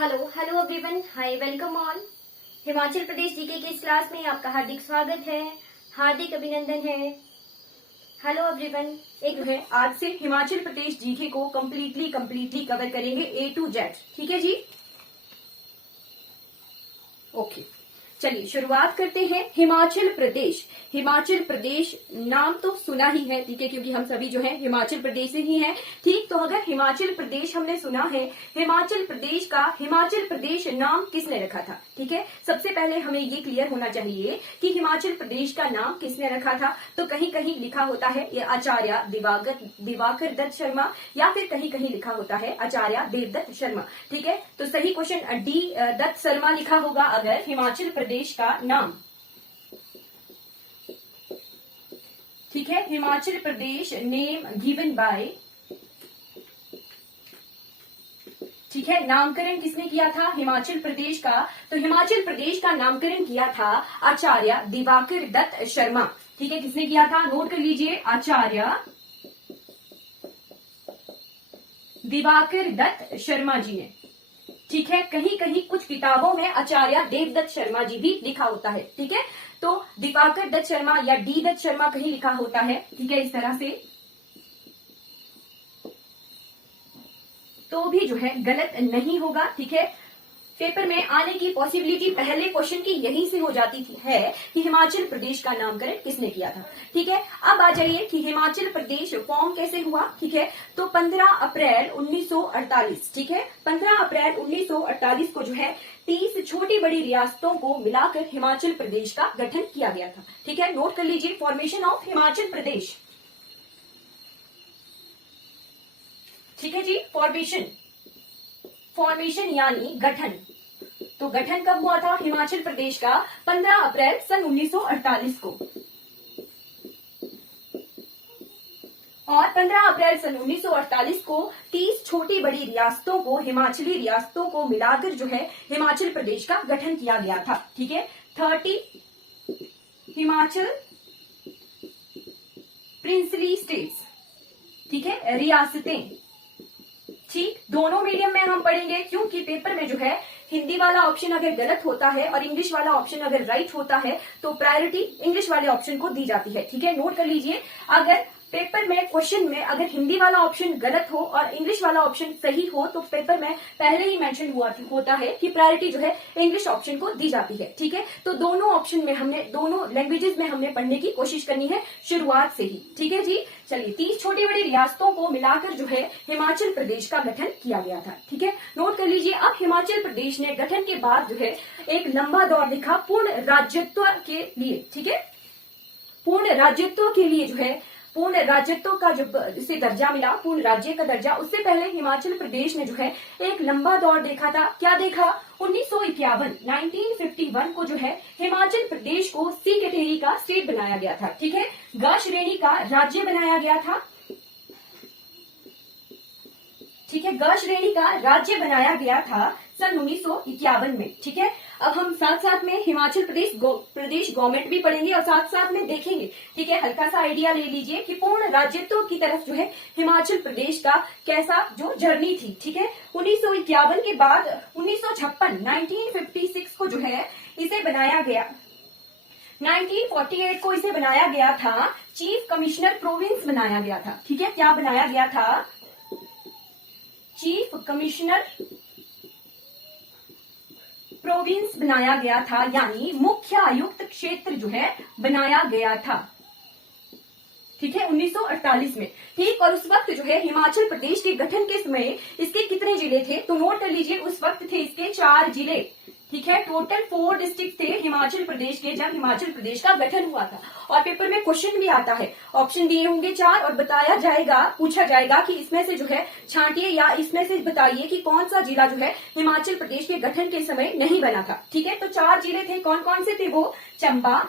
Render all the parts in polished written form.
Hello hello everyone, हाय, welcome all. Himachal Pradesh GK की इस class में आपका हार्दिक स्वागत है, हार्दिक अभिनंदन है। हेलो एवरीवन, एक है आज से हिमाचल प्रदेश जीके को कंप्लीटली कवर करेंगे A to Z। ठीक है जी, ओके। चलिए शुरुआत करते हैं। हिमाचल प्रदेश नाम तो सुना ही है, ठीक है, क्योंकि हम सभी जो है हिमाचल प्रदेश से ही हैं। ठीक, तो अगर हिमाचल प्रदेश हमने सुना है, हिमाचल प्रदेश नाम किसने रखा था? ठीक है, सबसे पहले हमें ये क्लियर होना चाहिए कि हिमाचल प्रदेश का नाम किसने रखा था। तो कहीं कहीं लिखा होता है ये आचार्य दिवाकर दत्त शर्मा, या फिर कहीं कहीं लिखा होता है आचार्य देवदत्त शर्मा। ठीक है, तो सही क्वेश्चन डी दत्त शर्मा लिखा होगा अगर हिमाचल प्रदेश का नाम। ठीक है, Himachal Pradesh name given by, ठीक है, नामकरण किसने किया था हिमाचल प्रदेश का? तो हिमाचल प्रदेश का नामकरण किया था आचार्य दिवाकर दत्त शर्मा। ठीक है, किसने किया था? नोट कर लीजिए, आचार्य दिवाकर दत्त शर्मा जी ने। ठीक है, कहीं कहीं कुछ किताबों में आचार्य देवदत्त शर्मा जी भी लिखा होता है। ठीक है, तो दिवाकर दत्त शर्मा या डी दत्त शर्मा कहीं लिखा होता है। ठीक है, इस तरह से तो भी जो है गलत नहीं होगा। ठीक है, पेपर में आने की पॉसिबिलिटी पहले क्वेश्चन की यहीं से हो जाती थी है कि हिमाचल प्रदेश का नामकरण किसने किया था। ठीक है, अब आ जाइए कि हिमाचल प्रदेश फॉर्म कैसे हुआ। ठीक है, तो 15 अप्रैल 1948, ठीक है, 15 अप्रैल 1948 को जो है 30 छोटी बड़ी रियासतों को मिलाकर हिमाचल प्रदेश का गठन किया गया था। ठीक है, नोट कर लीजिए, फॉर्मेशन ऑफ हिमाचल प्रदेश। ठीक है जी, फॉर्मेशन यानी गठन। तो गठन कब हुआ था हिमाचल प्रदेश का? 15 अप्रैल सन 1948 को। और 15 अप्रैल सन 1948 को 30 छोटी बड़ी रियासतों को, हिमाचली रियासतों को मिलाकर जो है हिमाचल प्रदेश का गठन किया गया था। ठीक है, 30 हिमाचल प्रिंसली स्टेट्स, ठीक है, रियासतें। ठीक, दोनों मीडियम में हम पढ़ेंगे, क्योंकि पेपर में जो है हिंदी वाला ऑप्शन अगर गलत होता है और इंग्लिश वाला ऑप्शन अगर राइट होता है तो प्रायोरिटी इंग्लिश वाले ऑप्शन को दी जाती है। ठीक है, नोट कर लीजिए, अगर पेपर में क्वेश्चन में अगर हिंदी वाला ऑप्शन गलत हो और इंग्लिश वाला ऑप्शन सही हो तो पेपर में पहले ही मेंशन होता है कि प्रायोरिटी जो है इंग्लिश ऑप्शन को दी जाती है। ठीक है, तो दोनों ऑप्शन में हमने, दोनों लैंग्वेजेस में हमने पढ़ने की कोशिश करनी है शुरुआत से ही। ठीक है जी, चलिए, 30 छोटी बड़ी रियासतों को मिलाकर जो है हिमाचल प्रदेश का गठन किया गया था। ठीक है, नोट कर लीजिए। अब हिमाचल प्रदेश ने गठन के बाद जो है एक लंबा दौर देखा पूर्ण राज्यत्व के लिए। ठीक है, पूर्ण राज्यत्व के लिए जो है, पूर्ण राज्यत्व का जो इसे दर्जा मिला, पूर्ण राज्य का दर्जा, उससे पहले हिमाचल प्रदेश ने जो है एक लंबा दौर देखा था। क्या देखा? 1951 को जो है हिमाचल प्रदेश को सी कैटेगरी का स्टेट बनाया गया था। ठीक है, ग श्रेणी का राज्य बनाया गया था। ठीक है, ग श्रेणी का राज्य बनाया गया था सन 1951 में। ठीक है, अब हम साथ साथ में हिमाचल प्रदेश गवर्नमेंट भी पढ़ेंगे और साथ साथ में देखेंगे। ठीक है, हल्का सा आइडिया ले लीजिए कि पूर्ण राज्यत्व की तरफ जो है हिमाचल प्रदेश का कैसा जो जर्नी थी। ठीक है, 1951 के बाद 1956 को जो है इसे बनाया गया, 1948 को इसे बनाया गया था चीफ कमिश्नर प्रोविंस बनाया गया था। ठीक है, क्या बनाया गया था? चीफ कमिश्नर प्रोविंस बनाया गया था, यानी मुख्य आयुक्त क्षेत्र जो है बनाया गया था। ठीक है, 1948 में। ठीक, और उस वक्त जो है हिमाचल प्रदेश के गठन के समय इसके कितने जिले थे? तो नोट कर लीजिए, उस वक्त थे इसके 4 जिले। ठीक है, टोटल 4 डिस्ट्रिक्ट थे हिमाचल प्रदेश के जब हिमाचल प्रदेश का गठन हुआ था। और पेपर में क्वेश्चन भी आता है, ऑप्शन दिए होंगे 4 और बताया जाएगा, पूछा जाएगा कि इसमें से जो है छांटिए या इसमें से बताइए कि कौन सा जिला जो है हिमाचल प्रदेश के गठन के समय नहीं बना था। ठीक है, तो 4 जिले थे, कौन कौन से थे वो? चंबा,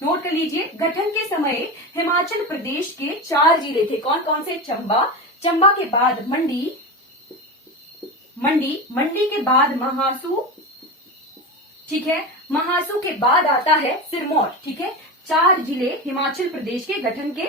नोट कर लीजिए, गठन के समय हिमाचल प्रदेश के 4 जिले थे, कौन कौन से? चंबा के बाद मंडी के बाद महासू। ठीक है, महासू के बाद आता है सिरमौर। ठीक है, 4 जिले हिमाचल प्रदेश के गठन के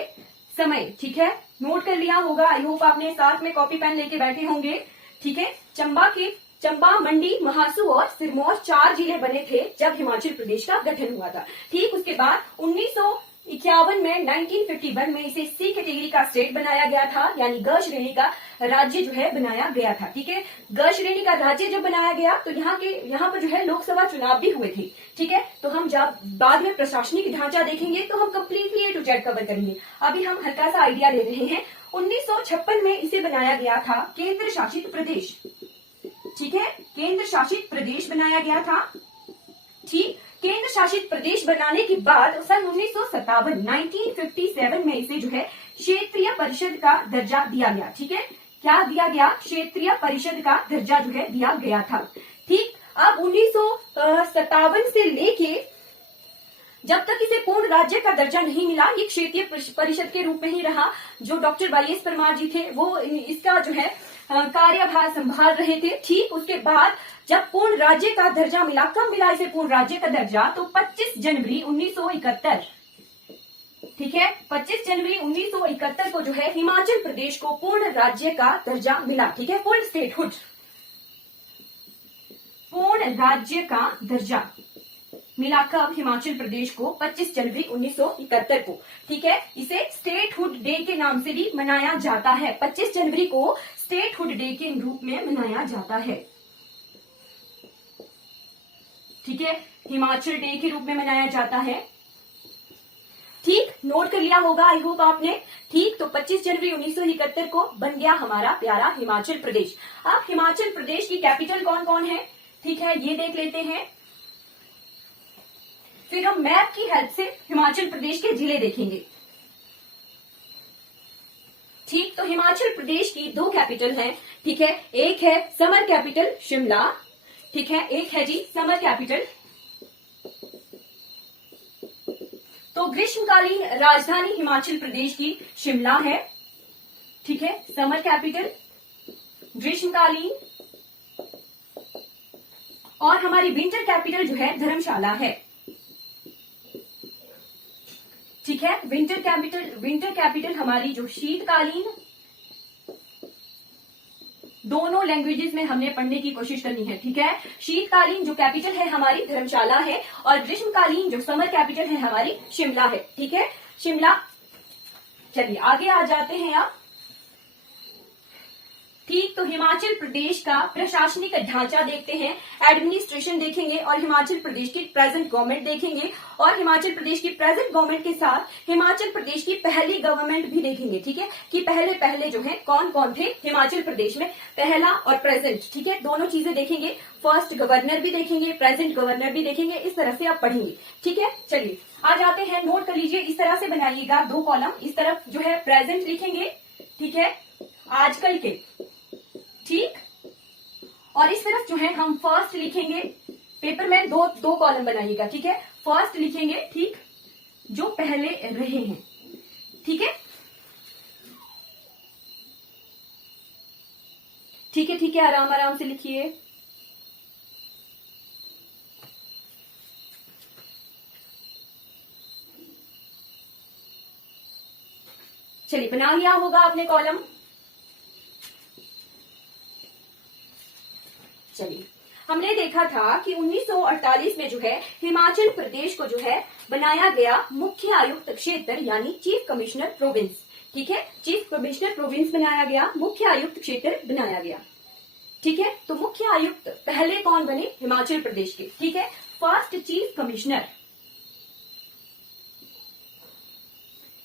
समय। ठीक है, नोट कर लिया होगा, आई होप आपने साथ में कॉपी पेन लेके बैठे होंगे। ठीक है, चंबा के चंबा, मंडी, महासू और सिरमौर 4 जिले बने थे जब हिमाचल प्रदेश का गठन हुआ था। ठीक, उसके बाद 1951 में 1951 में इसे सी कैटेगरी का स्टेट बनाया गया था, यानी ग श्रेणी का राज्य जो है बनाया गया था। ठीक है, ग श्रेणी का राज्य जब बनाया गया तो यहाँ पर जो है लोकसभा चुनाव भी हुए थे। ठीक है, तो हम जब बाद में प्रशासनिक ढांचा देखेंगे तो हम completely A to Z cover करेंगे। अभी हम हल्का सा आइडिया ले रहे हैं। 1956 में इसे बनाया गया था केंद्र शासित प्रदेश। ठीक है, केंद्र शासित प्रदेश बनाया गया था। ठीक, केंद्र शासित प्रदेश बनाने के बाद सन 1957 में इसे जो है क्षेत्रीय परिषद का दर्जा दिया गया। ठीक है, क्या दिया गया? क्षेत्रीय परिषद का दर्जा जो है दिया गया था। ठीक, अब 1957 से लेके जब तक इसे पूर्ण राज्य का दर्जा नहीं मिला, ये क्षेत्रीय परिषद के रूप में ही रहा। जो डॉक्टर वाईएस परमार जी थे वो इसका जो है कार्यभार संभाल रहे थे। ठीक, उसके बाद जब पूर्ण राज्य का दर्जा मिला, कब मिला इसे पूर्ण राज्य का दर्जा? तो 25 जनवरी 1971। ठीक है, 25 जनवरी 1971 को जो है हिमाचल प्रदेश को पूर्ण राज्य का दर्जा मिला। ठीक है, फुल स्टेटहुड, पूर्ण राज्य का दर्जा मिला कब? हिमाचल प्रदेश को 25 जनवरी 1971 को। ठीक है, इसे स्टेटहुड डे के नाम से भी मनाया जाता है। 25 जनवरी को स्टेटहुड डे के रूप में मनाया जाता है। ठीक है, हिमाचल डे के रूप में मनाया जाता है। ठीक, नोट कर लिया होगा आई होप आपने। ठीक, तो 25 जनवरी 1971 को बन गया हमारा प्यारा हिमाचल प्रदेश। अब हिमाचल प्रदेश की कैपिटल कौन कौन है? ठीक है, ये देख लेते हैं। फिर हम मैप की हेल्प से हिमाचल प्रदेश के जिले देखेंगे। ठीक, तो हिमाचल प्रदेश की 2 कैपिटल हैं। ठीक है, एक है समर कैपिटल शिमला। ठीक है, एक है जी समर कैपिटल। तो ग्रीष्मकालीन राजधानी हिमाचल प्रदेश की शिमला है। ठीक है, समर कैपिटल ग्रीष्मकालीन। और हमारी विंटर कैपिटल जो है धर्मशाला है। ठीक है, विंटर कैपिटल हमारी जो शीतकालीन, दोनों लैंग्वेजेस में हमने पढ़ने की कोशिश करनी है। ठीक है, शीतकालीन जो कैपिटल है हमारी धर्मशाला है और ग्रीष्मकालीन जो समर कैपिटल है हमारी शिमला है। ठीक है, शिमला। चलिए आगे आ जाते हैं आप। ठीक, तो हिमाचल प्रदेश का प्रशासनिक ढांचा देखते हैं, एडमिनिस्ट्रेशन देखेंगे और हिमाचल प्रदेश की प्रेजेंट गवर्नमेंट देखेंगे और हिमाचल प्रदेश की प्रेजेंट गवर्नमेंट के साथ हिमाचल प्रदेश की पहली गवर्नमेंट भी देखेंगे। ठीक है, कि पहले जो है कौन कौन थे हिमाचल प्रदेश में, पहला और प्रेजेंट। ठीक है, दोनों चीजें देखेंगे, फर्स्ट गवर्नर भी देखेंगे, प्रेजेंट गवर्नर भी देखेंगे। इस तरह से आप पढ़ेंगे। ठीक है, चलिए आ जाते हैं। नोट कर लीजिए, इस तरह से बनाइएगा 2 कॉलम। इस तरफ जो है प्रेजेंट लिखेंगे। ठीक है, आजकल के। ठीक, और इस तरफ जो है हम फर्स्ट लिखेंगे। पेपर में दो कॉलम बनाइएगा। ठीक है, फर्स्ट लिखेंगे। ठीक, जो पहले रहे हैं। ठीक है, ठीक है, आराम आराम से लिखिए। चलिए बना लिया होगा आपने कॉलम। चलिए, हमने देखा था कि 1948 में जो है हिमाचल प्रदेश को जो है बनाया गया मुख्य आयुक्त क्षेत्र, यानी चीफ कमिश्नर प्रोविंस। ठीक है, चीफ कमिश्नर प्रोविंस बनाया गया, मुख्य आयुक्त क्षेत्र बनाया गया। ठीक है, तो मुख्य आयुक्त पहले कौन बने? हिमाचल प्रदेश के। ठीक है, फर्स्ट चीफ कमिश्नर,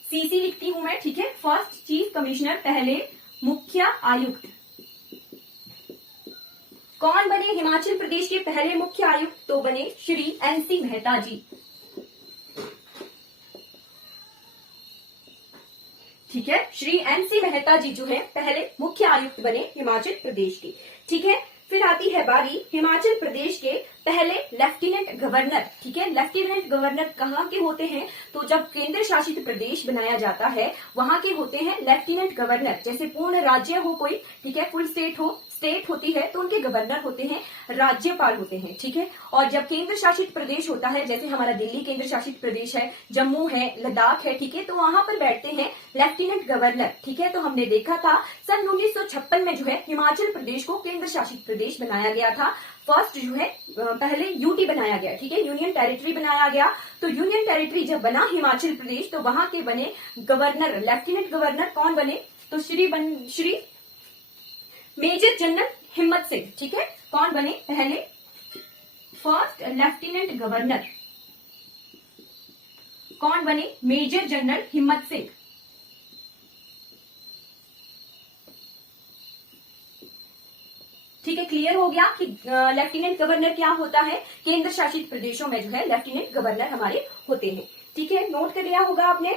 सीसी लिखती हूं मैं। ठीक है, फर्स्ट चीफ कमिश्नर, पहले मुख्य आयुक्त। कौन बने हिमाचल प्रदेश के पहले मुख्य आयुक्त? तो बने श्री एनसी मेहता जी। ठीक है, श्री एनसी मेहता जी जो है पहले मुख्य आयुक्त बने हिमाचल प्रदेश के। ठीक है, फिर आती है बारी हिमाचल प्रदेश के पहले लेफ्टिनेंट गवर्नर। ठीक है, लेफ्टिनेंट गवर्नर कहाँ के होते हैं? तो जब केंद्र शासित प्रदेश बनाया जाता है वहां के होते हैं लेफ्टिनेंट गवर्नर। जैसे पूर्ण राज्य हो कोई, ठीक है, फुल स्टेट हो, स्टेट होती है तो उनके गवर्नर होते हैं, राज्यपाल होते हैं, ठीक है। और जब केंद्र शासित प्रदेश होता है, जैसे हमारा दिल्ली केंद्र शासित प्रदेश है, जम्मू है, लद्दाख है, ठीक है, तो वहां पर बैठते हैं लेफ्टिनेंट गवर्नर, ठीक है। तो हमने देखा था सन 1956 में जो है हिमाचल प्रदेश को केंद्र शासित प्रदेश बनाया गया था। फर्स्ट जो है पहले यूटी बनाया गया, ठीक है, यूनियन टेरिटरी बनाया गया। तो यूनियन टेरिटरी जब बना हिमाचल प्रदेश, तो वहां के बने गवर्नर, लेफ्टिनेंट गवर्नर कौन बने, तो श्री मेजर जनरल हिम्मत सिंह, ठीक है। कौन बने पहले फर्स्ट लेफ्टिनेंट गवर्नर, कौन बने, मेजर जनरल हिम्मत सिंह। ठीक है, क्लियर हो गया कि लेफ्टिनेंट गवर्नर क्या होता है। केंद्र शासित प्रदेशों में जो है लेफ्टिनेंट गवर्नर हमारे होते हैं, ठीक है, नोट कर लिया होगा आपने।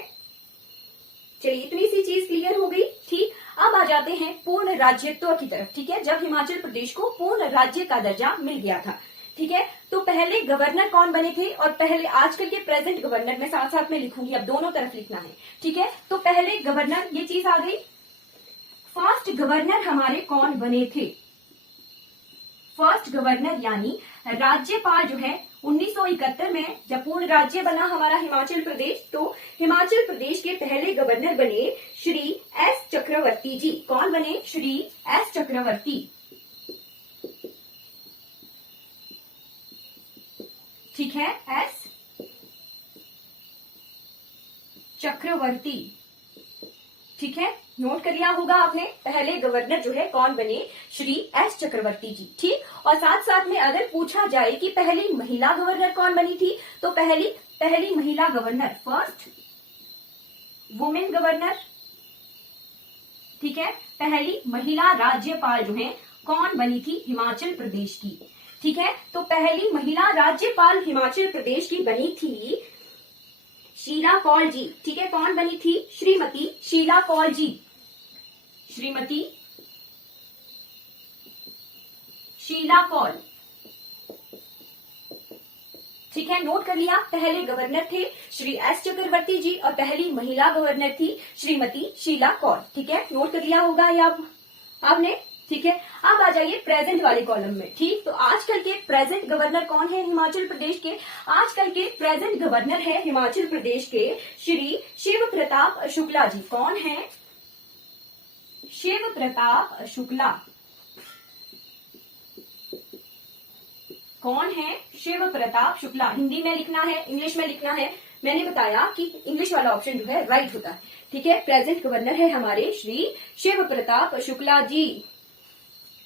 चलिए, इतनी सी चीज क्लियर हो गई, ठीक। अब आ जाते हैं पूर्ण राज्यत्व की तरफ, ठीक है। जब हिमाचल प्रदेश को पूर्ण राज्य का दर्जा मिल गया था, ठीक है, तो पहले गवर्नर कौन बने थे, और पहले आजकल के प्रेजेंट गवर्नर मैं साथ साथ में लिखूंगी, अब दोनों तरफ लिखना है, ठीक है। तो पहले गवर्नर, ये चीज आ गई। फर्स्ट गवर्नर हमारे कौन बने थे, फर्स्ट गवर्नर यानी राज्यपाल जो है 1971 में जब पूर्ण राज्य बना हमारा हिमाचल प्रदेश, तो हिमाचल प्रदेश के पहले गवर्नर बने श्री एस चक्रवर्ती जी। कौन बने, श्री एस चक्रवर्ती, ठीक है, एस चक्रवर्ती, ठीक है, नोट कर लिया होगा आपने। पहले गवर्नर जो है कौन बने, श्री एस चक्रवर्ती जी, ठीक। और साथ साथ में अगर पूछा जाए कि पहली महिला गवर्नर कौन बनी थी, तो पहली महिला गवर्नर, फर्स्ट वुमेन गवर्नर, ठीक है, पहली महिला राज्यपाल जो है कौन बनी थी, हिमाचल प्रदेश की, ठीक है। तो पहली महिला राज्यपाल हिमाचल प्रदेश की बनी थी शीला कौल जी, ठीक है। कौन बनी थी, श्रीमती शीला कौल जी, श्रीमती शीला कौल, ठीक है, नोट कर लिया। पहले गवर्नर थे श्री एस चक्रवर्ती जी और पहली महिला गवर्नर थी श्रीमती शीला कौल, ठीक है, नोट कर लिया होगा ये आपने, ठीक है। अब आ जाइए प्रेजेंट वाले कॉलम में, ठीक। तो आजकल के प्रेजेंट गवर्नर कौन है हिमाचल प्रदेश के, आजकल के प्रेजेंट गवर्नर है हिमाचल प्रदेश के श्री शिव प्रताप शुक्ला जी। कौन है, शिव प्रताप शुक्ला, कौन है, शिव प्रताप शुक्ला। हिंदी में लिखना है, इंग्लिश में लिखना है, मैंने बताया कि इंग्लिश वाला ऑप्शन जो है राइट होता है, ठीक है। प्रेजेंट गवर्नर है हमारे श्री शिव प्रताप शुक्ला जी,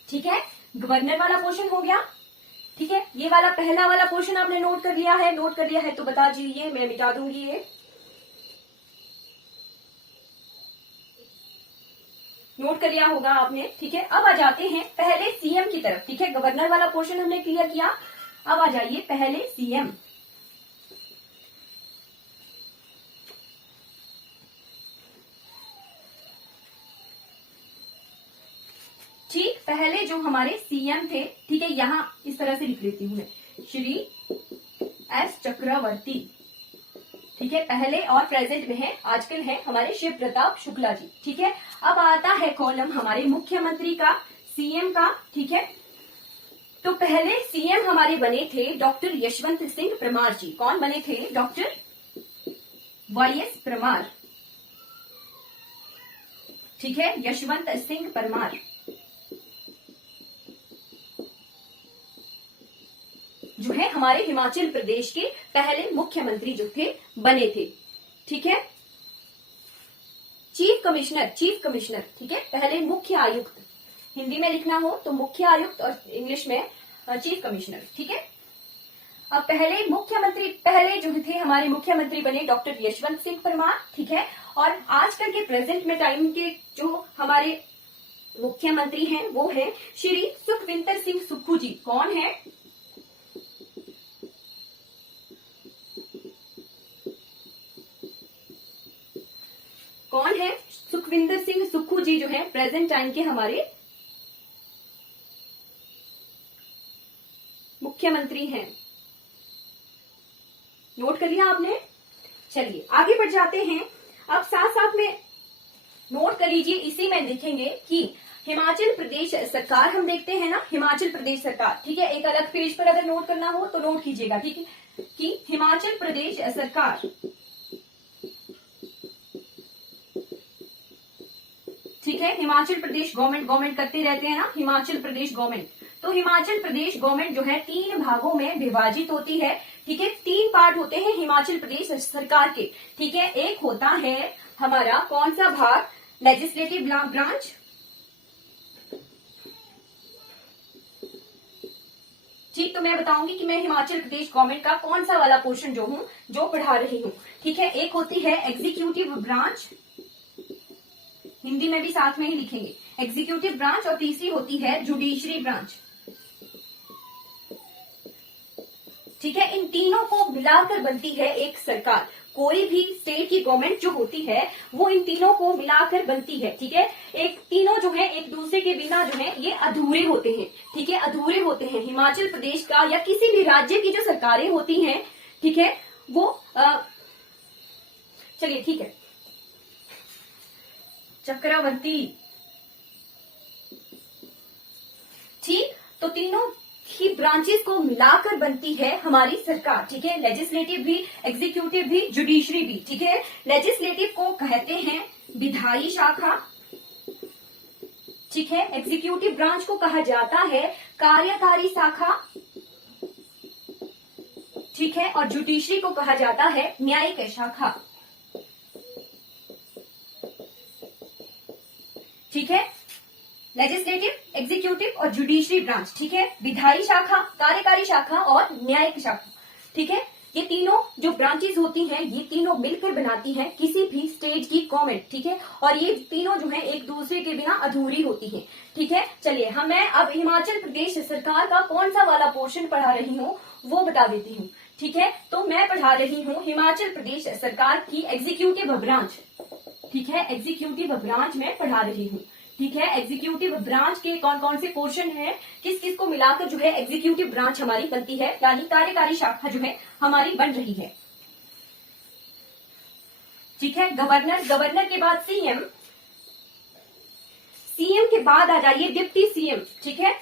ठीक है। गवर्नर वाला पोर्शन हो गया, ठीक है। ये वाला पहला वाला पोर्शन आपने नोट कर लिया है, नोट कर लिया है तो बता दीजिए, मैं मिटा दूंगी ये, नोट कर लिया होगा आपने, ठीक है। अब आ जाते हैं पहले सीएम की तरफ, ठीक है। गवर्नर वाला पोर्शन हमने क्लियर किया, अब आ जाइए पहले सीएम, ठीक। पहले जो हमारे सीएम थे, ठीक है, यहां इस तरह से लिख लेती हूं मैं, श्री एस चक्रवर्ती, ठीक है, पहले और प्रेजेंट में है, आजकल है हमारे शिव प्रताप शुक्ला जी, ठीक है। अब आता है कॉलम हमारे मुख्यमंत्री का, सीएम का, ठीक है। तो पहले सीएम हमारे बने थे डॉक्टर यशवंत सिंह परमार जी। कौन बने थे, डॉक्टर वाईएस परमार, ठीक है, यशवंत सिंह परमार, जो है हमारे हिमाचल प्रदेश के पहले मुख्यमंत्री जो थे बने थे, ठीक है। चीफ कमिश्नर, ठीक है, पहले मुख्य आयुक्त, हिंदी में लिखना हो तो मुख्य आयुक्त और इंग्लिश में चीफ कमिश्नर, ठीक है। अब पहले मुख्यमंत्री, पहले जो थे हमारे मुख्यमंत्री बने डॉक्टर यशवंत सिंह परमार, ठीक है। और आजकल के प्रेजेंट में टाइम के जो हमारे मुख्यमंत्री हैं वो है श्री सुखविंदर सिंह सुक्खू जी। कौन है, कौन है, सुखविंदर सिंह सुक्खू जी जो है प्रेजेंट टाइम के हमारे मुख्यमंत्री हैं, नोट कर लिया आपने। चलिए आगे बढ़ जाते हैं। अब साथ साथ में नोट कर लीजिए, इसी में देखेंगे कि हिमाचल प्रदेश सरकार हम देखते हैं ना, हिमाचल प्रदेश सरकार, ठीक है। एक अलग पेज पर अगर नोट करना हो तो नोट कीजिएगा, ठीक है, कि हिमाचल प्रदेश सरकार, ठीक है। हिमाचल प्रदेश गवर्नमेंट करते रहते हैं ना, हिमाचल प्रदेश गवर्नमेंट। तो हिमाचल प्रदेश गवर्नमेंट जो है 3 भागों में विभाजित होती है, ठीक है। 3 पार्ट होते हैं हिमाचल प्रदेश सरकार के, ठीक है। एक होता है हमारा कौन सा भाग, लेजिस्लेटिव ब्रांच, ठीक। तो मैं बताऊंगी कि मैं हिमाचल प्रदेश गवर्नमेंट का कौन सा वाला पोर्शन जो हूं, जो पढ़ा रही हूं, ठीक है। एक होती है एग्जीक्यूटिव ब्रांच, हिंदी में भी साथ में ही लिखेंगे, एग्जीक्यूटिव ब्रांच, और तीसरी होती है जुडिशरी ब्रांच, ठीक है। इन तीनों को मिलाकर बनती है एक सरकार। कोई भी स्टेट की गवर्नमेंट जो होती है वो इन तीनों को मिलाकर बनती है, ठीक है। एक तीनों जो है एक दूसरे के बिना जो है ये अधूरे होते हैं, ठीक है, अधूरे होते हैं। हिमाचल प्रदेश का या किसी भी राज्य की जो सरकारें होती हैं, ठीक है, वो चलिए ठीक है, चक्रवर्ती, ठीक। तो तीनों ही ब्रांचेस को मिलाकर बनती है हमारी सरकार, ठीक है। लेजिस्लेटिव भी, एग्जीक्यूटिव भी, जुडिशरी भी, ठीक है। लेजिस्लेटिव को कहते हैं विधायी शाखा, ठीक है। एग्जीक्यूटिव ब्रांच को कहा जाता है कार्यकारी शाखा, ठीक है। और जुडिशरी को कहा जाता है न्यायिक शाखा, ठीक है। लेजिस्लेटिव, एग्जीक्यूटिव और जुडिशरी ब्रांच, ठीक है। विधायी शाखा, कार्यकारी शाखा और न्यायिक शाखा, ठीक है। ये तीनों जो ब्रांचेस होती हैं ये तीनों मिलकर बनाती हैं किसी भी स्टेट की गवर्नमेंट, ठीक है। और ये तीनों जो है एक दूसरे के बिना अधूरी होती हैं, ठीक है। चलिए मैं अब हिमाचल प्रदेश सरकार का कौन सा वाला पोर्शन पढ़ा रही हूँ वो बता देती हूँ, ठीक है। तो मैं पढ़ा रही हूँ हिमाचल प्रदेश सरकार की एग्जीक्यूटिव ब्रांच, ठीक है। एग्जीक्यूटिव ब्रांच में पढ़ा रही हूँ, ठीक है। एग्जीक्यूटिव ब्रांच के कौन कौन से पोर्शन है, किस किस को मिलाकर जो है एग्जीक्यूटिव ब्रांच हमारी बनती है, यानी कार्यकारी शाखा जो है हमारी बन रही है, ठीक है। गवर्नर, गवर्नर के बाद सीएम, सीएम के बाद आ जाइए डिप्टी सीएम, ठीक है।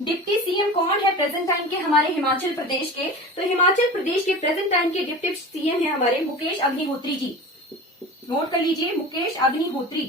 डिप्टी सीएम कौन है प्रेजेंट टाइम के हमारे हिमाचल प्रदेश के, तो हिमाचल प्रदेश के प्रेजेंट टाइम के डिप्टी सीएम है हमारे मुकेश अग्निहोत्री जी, नोट कर लीजिए, मुकेश अग्निहोत्री।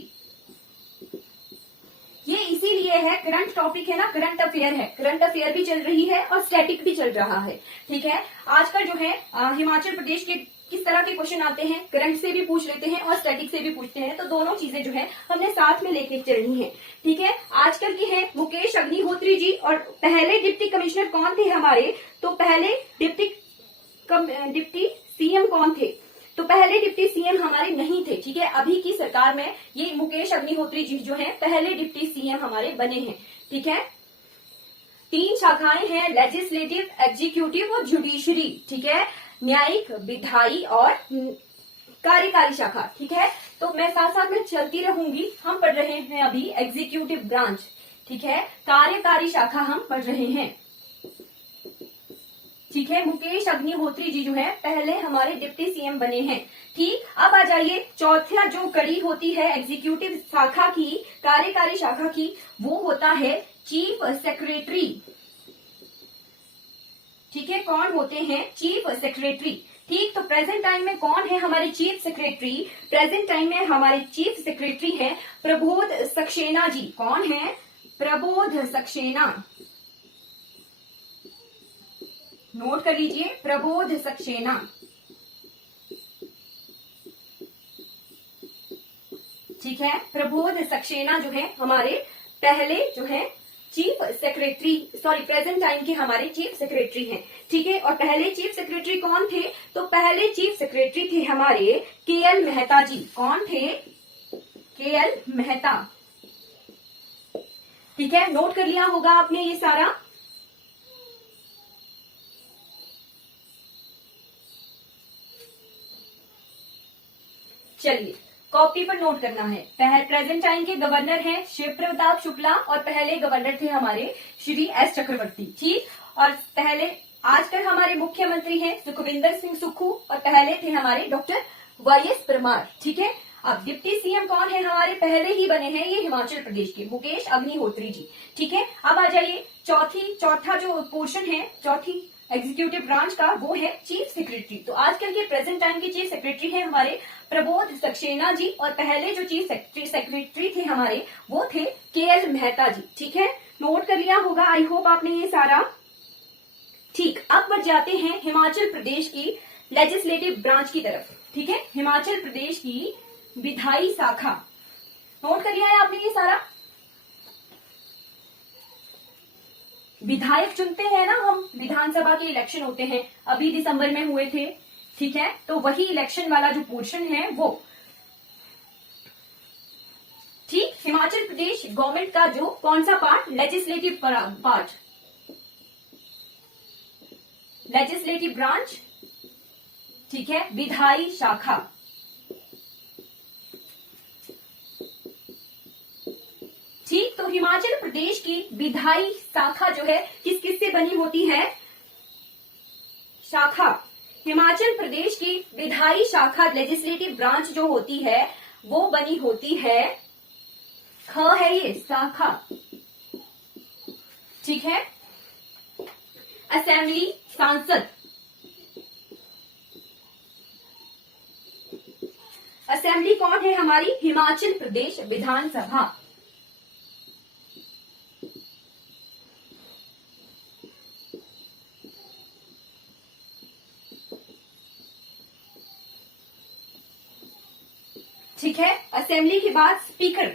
ये इसीलिए है, करंट टॉपिक है ना, करंट अफेयर है, करंट अफेयर भी चल रही है और स्टैटिक भी चल रहा है, ठीक है। आजकल जो है हिमाचल प्रदेश के किस तरह के क्वेश्चन आते हैं, करंट से भी पूछ लेते हैं और स्टैटिक से भी पूछते हैं, तो दोनों चीजें जो है हमने साथ में लेके चलनी है, ठीक है। आजकल की है मुकेश अग्निहोत्री जी, और पहले डिप्टी कमिश्नर कौन थे हमारे, तो पहले डिप्टी सीएम कौन थे, तो पहले डिप्टी सीएम हमारे नहीं थे, ठीक है। अभी की सरकार में ये मुकेश अग्निहोत्री जी जो है पहले डिप्टी सीएम हमारे बने हैं, ठीक है। 3 शाखाएं हैं, लेजिस्लेटिव, एग्जीक्यूटिव और जुडिशरी, ठीक है। न्यायिक, विधायी और कार्यकारी शाखा, ठीक है। तो मैं साथ साथ में चलती रहूंगी। हम पढ़ रहे हैं अभी एग्जीक्यूटिव ब्रांच, ठीक है। कार्यकारी शाखा हम पढ़ रहे हैं, ठीक है। मुकेश अग्निहोत्री जी जो है पहले हमारे डिप्टी सीएम बने हैं, ठीक। अब आ जाइए चौथा जो कड़ी होती है एग्जीक्यूटिव शाखा की, कार्यकारी शाखा की, वो होता है चीफ सेक्रेटरी, ठीक है। कौन होते हैं चीफ सेक्रेटरी, ठीक। तो प्रेजेंट टाइम में कौन है हमारे चीफ सेक्रेटरी, प्रेजेंट टाइम में हमारे चीफ सेक्रेटरी हैं प्रबोध सक्सेना जी। कौन है, प्रबोध सक्सेना, नोट कर लीजिए, प्रबोध सक्सेना, ठीक है। प्रबोध सक्सेना जो है हमारे पहले जो है chief secretary, sorry present time के हमारे चीफ सेक्रेटरी हैं, ठीक है। और पहले चीफ सेक्रेटरी कौन थे, तो पहले चीफ सेक्रेटरी थे हमारे केएल मेहता जी। कौन थे, केएल मेहता, ठीक है। नोट कर लिया होगा आपने ये सारा, चलिए कॉपी पर नोट करना है। प्रेजेंट टाइम के गवर्नर हैं शिव प्रताप शुक्ला और पहले गवर्नर थे हमारे श्री एस चक्रवर्ती, ठीक। और पहले आजकल हमारे मुख्यमंत्री हैं सुखविंदर सिंह सुक्खू और पहले थे हमारे डॉक्टर वाईएस परमार, ठीक है। अब डिप्टी सीएम कौन है हमारे, पहले ही बने हैं ये हिमाचल प्रदेश के, मुकेश अग्निहोत्री जी। ठीक है, अब आ जाइए चौथा जो पोर्शन है, चौथी एग्जीक्यूटिव ब्रांच का, वो है चीफ सेक्रेटरी। तो आजकल के प्रेजेंट टाइम के चीफ सेक्रेटरी है हमारे प्रबोध सक्सेना जी, और पहले जो चीफ सेक्रेटरी थे हमारे वो थे KL मेहता जी। ठीक है, नोट कर लिया होगा, आई होप आपने ये सारा। ठीक, अब बढ़ जाते हैं हिमाचल प्रदेश की लेजिस्लेटिव ब्रांच की तरफ। ठीक है, हिमाचल प्रदेश की विधायी शाखा, नोट कर लिया है आपने ये सारा। विधायक चुनते हैं ना हम, विधानसभा के इलेक्शन होते हैं, अभी दिसंबर में हुए थे। ठीक है, तो वही इलेक्शन वाला जो पोर्शन है वो। ठीक, हिमाचल प्रदेश गवर्नमेंट का जो कौन सा part, legislative part, legislative branch. ठीक है, विधायी शाखा। ठीक, तो हिमाचल प्रदेश की विधायी शाखा जो है किस किस से बनी होती है, शाखा, हिमाचल प्रदेश की विधायी शाखा लेजिस्लेटिव ब्रांच जो होती है वो बनी होती है, ख है ये शाखा। ठीक है, असेंबली, सांसद, असेंबली कौन है हमारी, हिमाचल प्रदेश विधानसभा। ठीक है, असेंबली के बाद स्पीकर,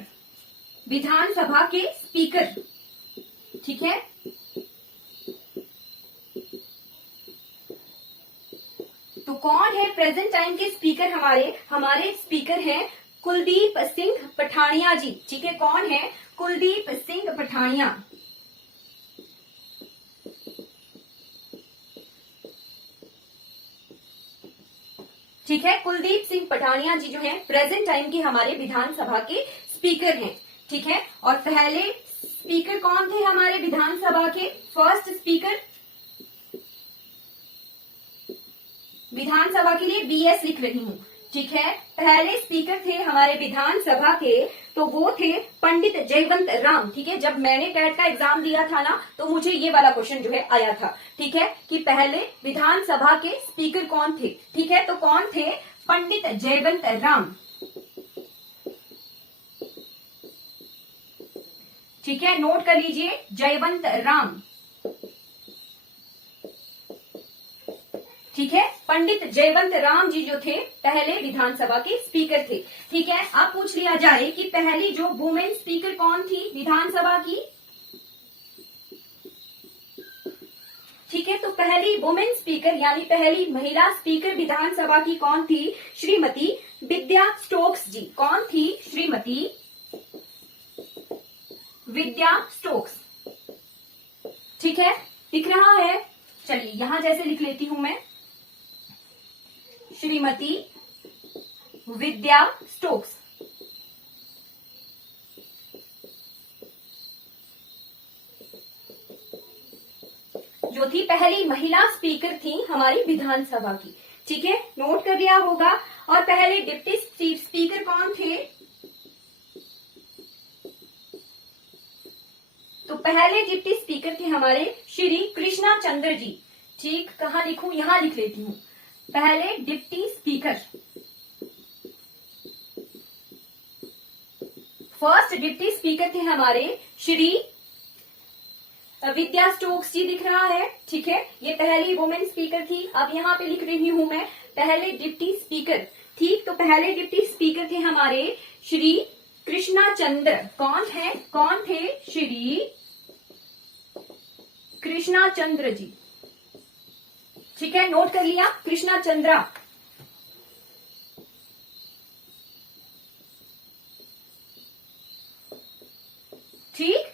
विधानसभा के स्पीकर। ठीक है, तो कौन है प्रेजेंट टाइम के स्पीकर हमारे स्पीकर हैं कुलदीप सिंह पठानिया जी। ठीक है, कौन है, कुलदीप सिंह पठानिया। ठीक है, कुलदीप सिंह पठानिया जी जो हैं प्रेजेंट टाइम के हमारे विधानसभा के स्पीकर हैं। ठीक है, और पहले स्पीकर कौन थे हमारे विधानसभा के, फर्स्ट स्पीकर, विधानसभा के लिए BS लिख रही हूँ। ठीक है, पहले स्पीकर थे हमारे विधानसभा के, तो वो थे पंडित जयवंत राम। ठीक है, जब मैंने कैट का एग्जाम दिया था ना, तो मुझे ये वाला क्वेश्चन जो है आया था। ठीक है, कि पहले विधानसभा के स्पीकर कौन थे। ठीक है, तो कौन थे, पंडित जयवंत राम। ठीक है, नोट कर लीजिए, जयवंत राम। ठीक है, पंडित जयवंत राम जी जो थे पहले विधानसभा के स्पीकर थे। ठीक है, अब पूछ लिया जाए कि पहली जो वुमेन स्पीकर कौन थी विधानसभा की। ठीक है, तो पहली वुमेन स्पीकर यानी पहली महिला स्पीकर विधानसभा की कौन थी, श्रीमती विद्या स्टोक्स जी। कौन थी, श्रीमती विद्या स्टोक्स। ठीक है, दिख रहा है, चलिए यहां जैसे लिख लेती हूं मैं, श्रीमती विद्या स्टोक्स। जो थी पहली महिला स्पीकर थी हमारी विधानसभा की। ठीक है, नोट कर लिया होगा। और पहले डिप्टी स्पीकर कौन थे, तो पहले डिप्टी स्पीकर थे हमारे श्री कृष्णा चंद्र जी। ठीक, कहाँ लिखूं, यहां लिख लेती हूं, पहले deputy speaker, first deputy speaker थे हमारे श्री विद्या स्टोक्स जी। दिख रहा है, ठीक है, ये पहली वुमेन स्पीकर थी। अब यहाँ पे लिख रही हूं मैं पहले डिप्टी स्पीकर। ठीक, तो पहले डिप्टी स्पीकर थे हमारे श्री कृष्णा चंद्र। कौन थे, श्री कृष्णा चंद्र जी। ठीक है, नोट कर लिया, कृष्णा चंद्रा। ठीक,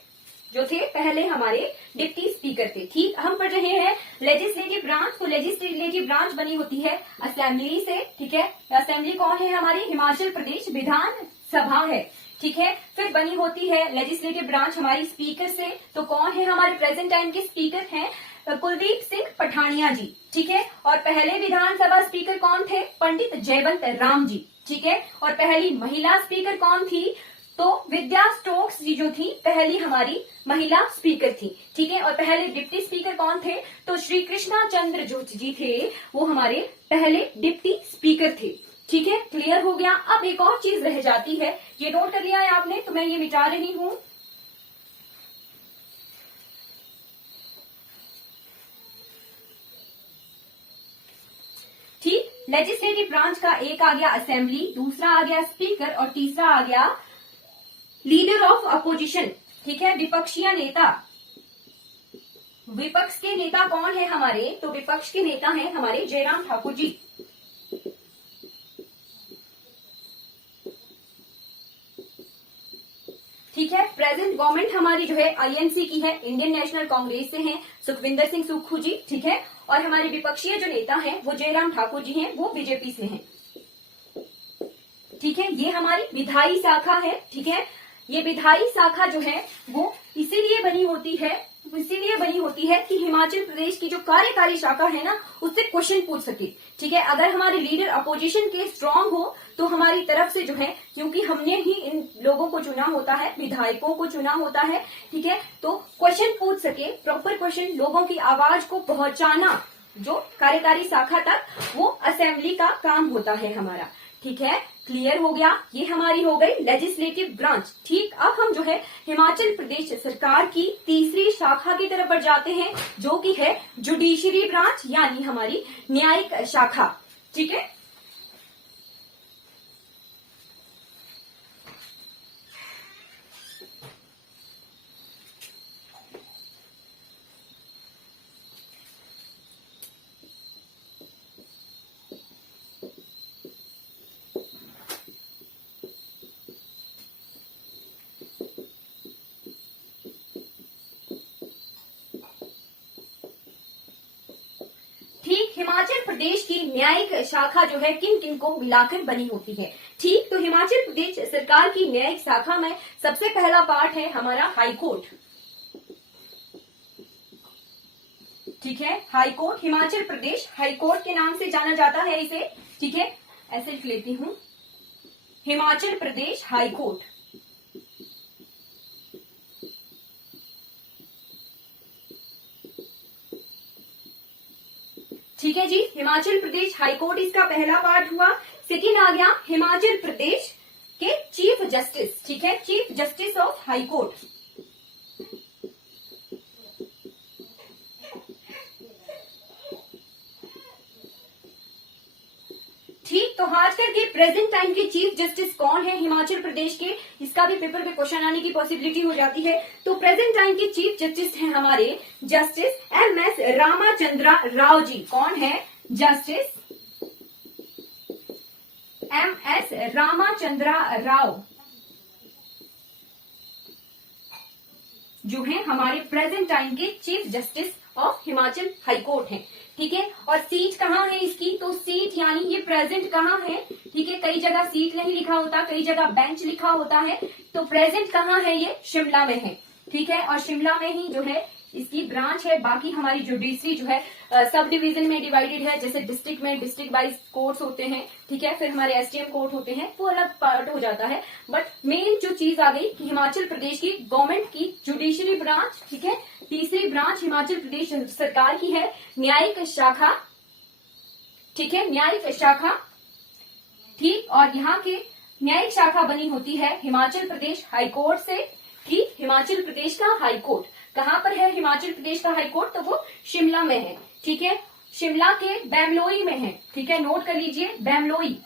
जो थे पहले हमारे डिप्टी स्पीकर थे। ठीक, हम पढ़ रहे हैं लेजिस्लेटिव ब्रांच। तो लेजिस्लेटिव ब्रांच बनी होती है असेंबली से। ठीक है, असेंबली कौन है हमारी, हिमाचल प्रदेश विधान सभा है। ठीक है, फिर बनी होती है लेजिस्लेटिव ब्रांच हमारी स्पीकर से। तो कौन है हमारे प्रेजेंट टाइम के स्पीकर हैं, कुलदीप सिंह पठानिया जी, ठीक है। और पहले विधानसभा स्पीकर कौन थे? पंडित जयवंत राम जी, ठीक है। और पहली महिला स्पीकर कौन थी? तो विद्या स्टोक्स जी जो थी पहली हमारी महिला स्पीकर थी, ठीक है। और पहले डिप्टी स्पीकर कौन थे? तो श्री कृष्णा चंद्र जो जी थे वो हमारे पहले डिप्टी स्पीकर थे, ठीक है। क्लियर हो गया। अब एक और चीज रह जाती है, ये नोट कर लिया है आपने, तो मैं ये मिटा रही हूं। ठीक, लेजिस्लेटिव ब्रांच का एक आ गया असेंबली, दूसरा आ गया स्पीकर और तीसरा आ गया लीडर ऑफ अपोजिशन, ठीक है, विपक्षीय नेता। विपक्ष के नेता कौन है हमारे? तो विपक्ष के नेता हैं हमारे जयराम ठाकुर जी, ठीक है। प्रेजेंट गवर्नमेंट हमारी जो है आईएनसी की है, इंडियन नेशनल कांग्रेस से हैं सुखविंदर सिंह सुक्खू जी, ठीक है। और हमारे विपक्षीय जो नेता हैं वो जयराम ठाकुर जी हैं, वो बीजेपी से हैं, ठीक है। ये हमारी विधायी शाखा है, ठीक है। ये विधायी शाखा जो है वो इसीलिए बनी होती है कि हिमाचल प्रदेश की जो कार्यकारी शाखा है ना उससे क्वेश्चन पूछ सके, ठीक है। अगर हमारे लीडर अपोजिशन के स्ट्रांग हो तो हमारी तरफ से जो है, क्योंकि हमने ही इन लोगों को चुना होता है, विधायकों को चुना होता है, ठीक है, तो क्वेश्चन पूछ सके, प्रॉपर क्वेश्चन, लोगों की आवाज को पहुंचाना जो कार्यकारी शाखा तक, वो असेंबली का काम होता है हमारा, ठीक है। क्लियर हो गया। ये हमारी हो गई लेजिस्लेटिव ब्रांच, ठीक। अब हम जो है हिमाचल प्रदेश सरकार की तीसरी शाखा की तरफ बढ़ जाते हैं, जो कि है जुडिशरी ब्रांच, यानी हमारी न्यायिक शाखा, ठीक है। हिमाचल प्रदेश की न्यायिक शाखा जो है किन किन को मिलाकर बनी होती है, ठीक। तो हिमाचल प्रदेश सरकार की न्यायिक शाखा में सबसे पहला पार्ट है हमारा हाई कोर्ट, ठीक है। High court, Himachal Pradesh high court के नाम से जाना जाता है इसे, ठीक है। ऐसे लिख लेती हूं, हिमाचल प्रदेश हाई कोर्ट, ठीक है जी। हिमाचल प्रदेश हाईकोर्ट इसका पहला पार्ट हुआ। सेकेंड आ गया हिमाचल प्रदेश के चीफ जस्टिस, ठीक है, chief justice of high court, ठीक। तो आजकल के प्रेजेंट टाइम के चीफ जस्टिस कौन है हिमाचल प्रदेश के, इसका भी पेपर में क्वेश्चन आने की पॉसिबिलिटी हो जाती है। तो प्रेजेंट टाइम के चीफ जस्टिस हैं हमारे जस्टिस MS रामाचंद्रा राव जी। कौन है? जस्टिस MS रामाचंद्रा राव जो है हमारे प्रेजेंट टाइम के chief justice of Himachal high court हैं, ठीक है। और सीट कहाँ है इसकी? तो सीट यानी ये प्रेजेंट कहाँ है, ठीक है। कई जगह सीट नहीं लिखा होता, कई जगह बेंच लिखा होता है, तो प्रेजेंट कहाँ है? ये शिमला में है, ठीक है। और शिमला में ही जो है इसकी ब्रांच है। बाकी हमारी जुडिशरी जो है सब डिवीजन में डिवाइडेड है, जैसे डिस्ट्रिक्ट में डिस्ट्रिक्ट वाइज कोर्ट्स होते हैं, ठीक है। फिर हमारे STM कोर्ट होते हैं, वो अलग पार्ट हो जाता है। बट मेन जो चीज आ गई कि हिमाचल प्रदेश की गवर्नमेंट की जुडिशरी ब्रांच, ठीक है, तीसरी ब्रांच हिमाचल प्रदेश सरकार की है न्यायिक शाखा, ठीक है, न्यायिक शाखा, ठीक। और यहाँ के न्यायिक शाखा बनी होती है हिमाचल प्रदेश हाईकोर्ट से, ठीक। हिमाचल प्रदेश का हाईकोर्ट कहाँ पर है? हिमाचल प्रदेश का हाईकोर्ट तो वो शिमला में है, ठीक है। शिमला के बैमलोई में है, ठीक है, नोट कर लीजिए, बैमलोई,